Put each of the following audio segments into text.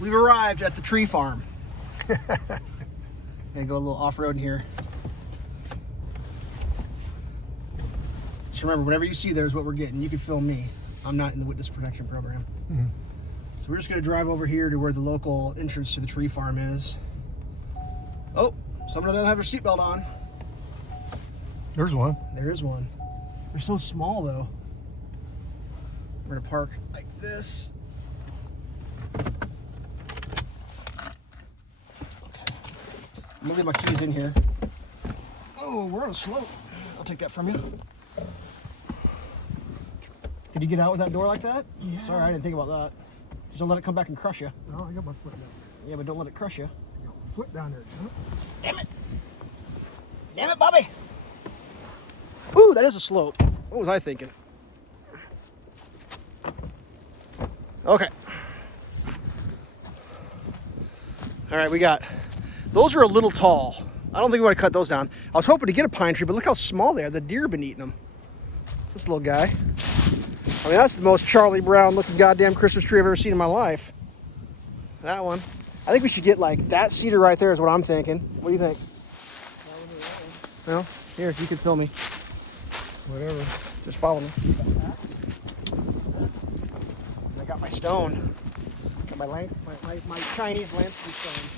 We've arrived at the tree farm. Gonna go a little off-road in here. Just remember, whatever you see there is what we're getting. You can film me. I'm not in the witness protection program. Mm-hmm. So we're just gonna drive over here to where the local entrance to the tree farm is. Oh, someone doesn't have their seatbelt on. There's one. There is one. They're so small though. We're gonna park like this. Okay. I'm gonna leave my keys in here. Oh, we're on a slope. I'll take that from you. Could you get out with that door like that? Yeah. Sorry, I didn't think about that. Just don't let it come back and crush you. No, I got my foot down. Yeah, but don't let it crush you. I got my foot down there. Damn it! Damn it, Bobby! Ooh, that is a slope. What was I thinking? Okay. All right, we got, those are a little tall. I don't think we want to cut those down. I was hoping to get a pine tree, but look how small they are. The deer have been eating them. This little guy. I mean, that's the most Charlie Brown looking goddamn Christmas tree I've ever seen in my life. That one. I think we should get like that cedar right there is what I'm thinking. What do you think? Well, here, you can film me. Whatever. Just follow me. I got my stone. Got my my Chinese landscape stone.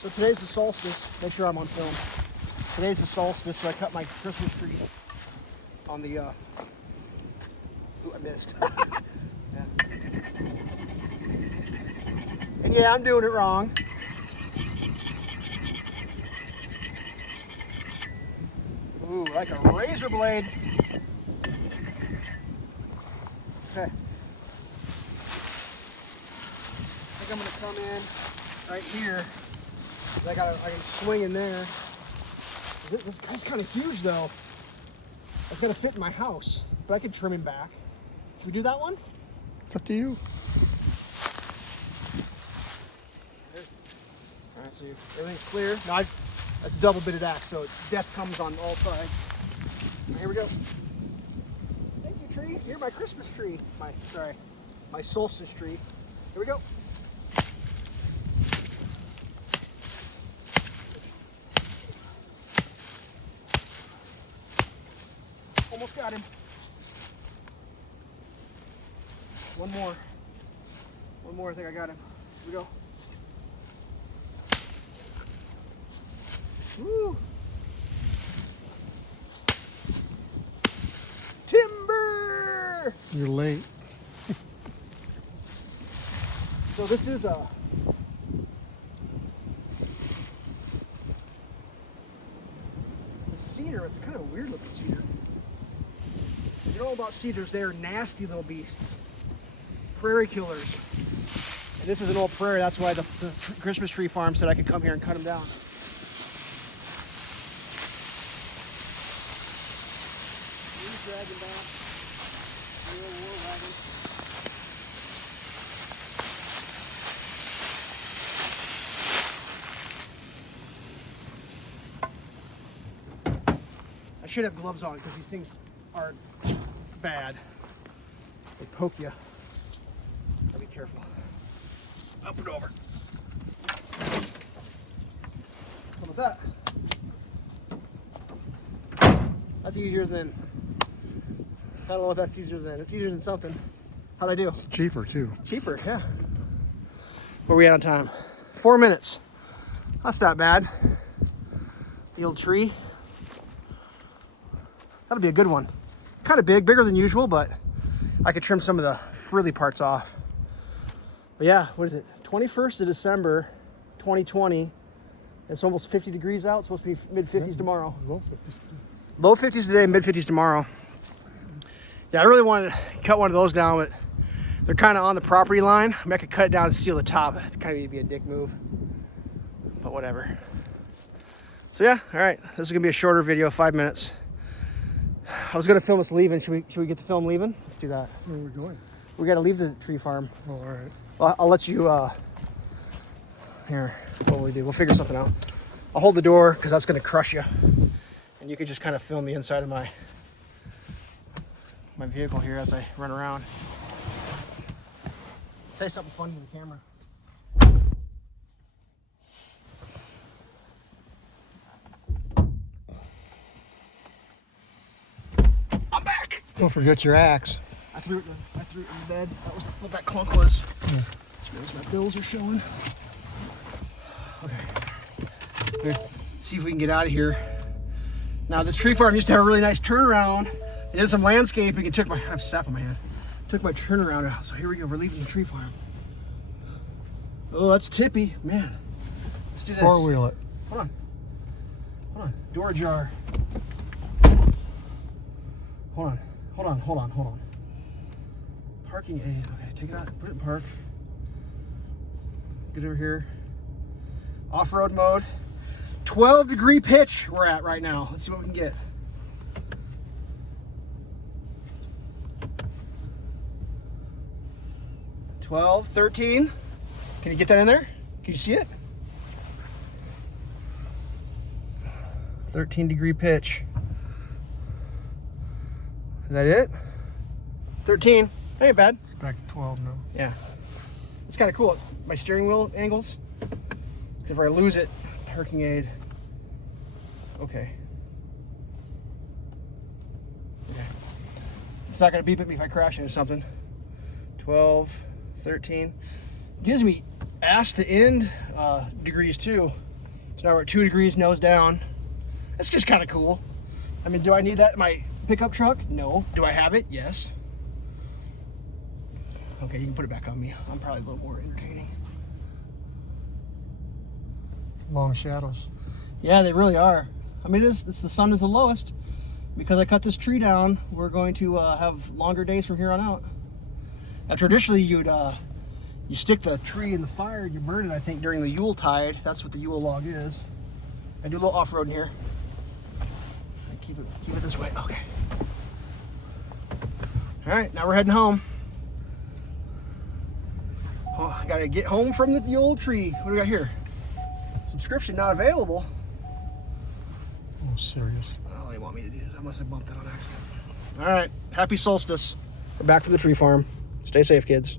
So today's the solstice. Make sure I'm on film. Today's the solstice, so I cut my Christmas tree on the ooh, I missed. Yeah. And yeah, I'm doing it wrong. Ooh, like a razor blade. Okay. I think I'm gonna come in right here. I can swing in there. This guy's kind of huge though. It's gonna fit in my house, but I could trim him back. Should we do that one? It's up to you. All right, so everything's clear. No, that's a double bitted axe, so death comes on all sides. Right, here we go. Thank you, tree. You're my Christmas tree. My solstice tree. Here we go. Almost got him. One more. One more, I think I got him. Here we go. Woo! Timber! You're late. So this is a cedar. It's kind of a weird looking cedar. You know about cedars, they're nasty little beasts. Prairie killers. And this is an old prairie, that's why the Christmas tree farm said I could come here and cut them down. Dragging down the old war wagon. I should have gloves on because these things are bad. They poke you. Gotta be careful. Up and over. How about that? That's easier than, I don't know what that's easier than. It's easier than something. How'd I do? It's cheaper too. Cheaper, yeah. Where are we at on time? 4 minutes. That's not bad. The old tree. That'll be a good one. Kind of big, bigger than usual, but I could trim some of the frilly parts off. But yeah, what is it? 21st of December, 2020. It's almost 50 degrees out. It's supposed to be mid-50s tomorrow. Low 50s. Low 50s today, mid-50s tomorrow. Yeah, I really wanted to cut one of those down, but they're kind of on the property line. I mean, I could cut it down and seal the top. It'd kind of be a dick move, but whatever. So yeah, all right. This is gonna be a shorter video, 5 minutes. I was gonna film us leaving. Should we get the film leaving? Let's do that. Where are we going? We gotta leave the tree farm. Oh, all right. I'll let you Here, what will we do? We'll figure something out. I'll hold the door because that's going to crush you. And you can just kind of film the inside of my vehicle here as I run around. Say something funny to the camera. I'm back. Don't forget your axe. I threw it in the bed. That was what that clunk was. Yeah. There's my bills are showing. Okay. Here, see if we can get out of here. Now this tree farm used to have a really nice turnaround. They did some landscaping and took my, I have sap on my hand. Took my turnaround out. So here we go, we're leaving the tree farm. Oh, that's tippy, man. Let's do this. Four-wheel it. Hold on. Hold on, door ajar. Hold on. Parking aid, okay, take it out, put it in park. Get over here. Off-road mode. 12-degree pitch we're at right now. Let's see what we can get. $12, $13. Can you get that in there? Can you see it? 13-degree pitch. Is that it? 13. Ain't bad. It's back to 12 now. Yeah. It's kind of cool. My steering wheel angles. If I lose it, parking aid. Okay. It's not going to beep at me if I crash into something. 12, 13. Gives me ass to end degrees too. So now we're at 2 degrees nose down. That's just kind of cool. I mean, do I need that in my pickup truck? No. Do I have it? Yes. Okay, you can put it back on me. I'm probably a little more entertaining. Long shadows. Yeah, they really are. I mean, it's the sun is the lowest. Because I cut this tree down, we're going to have longer days from here on out. Now, traditionally, you stick the tree in the fire, you burn it, I think, during the Yule tide. That's what the Yule log is. I do a little off-road in here. I keep it this way. Okay. All right, now we're heading home. Oh, I gotta get home from the old tree. What do we got here? Subscription not available. Oh, serious. Oh, they want me to do this. I must have bumped that on accident. All right, happy solstice. We're back from the tree farm. Stay safe, kids.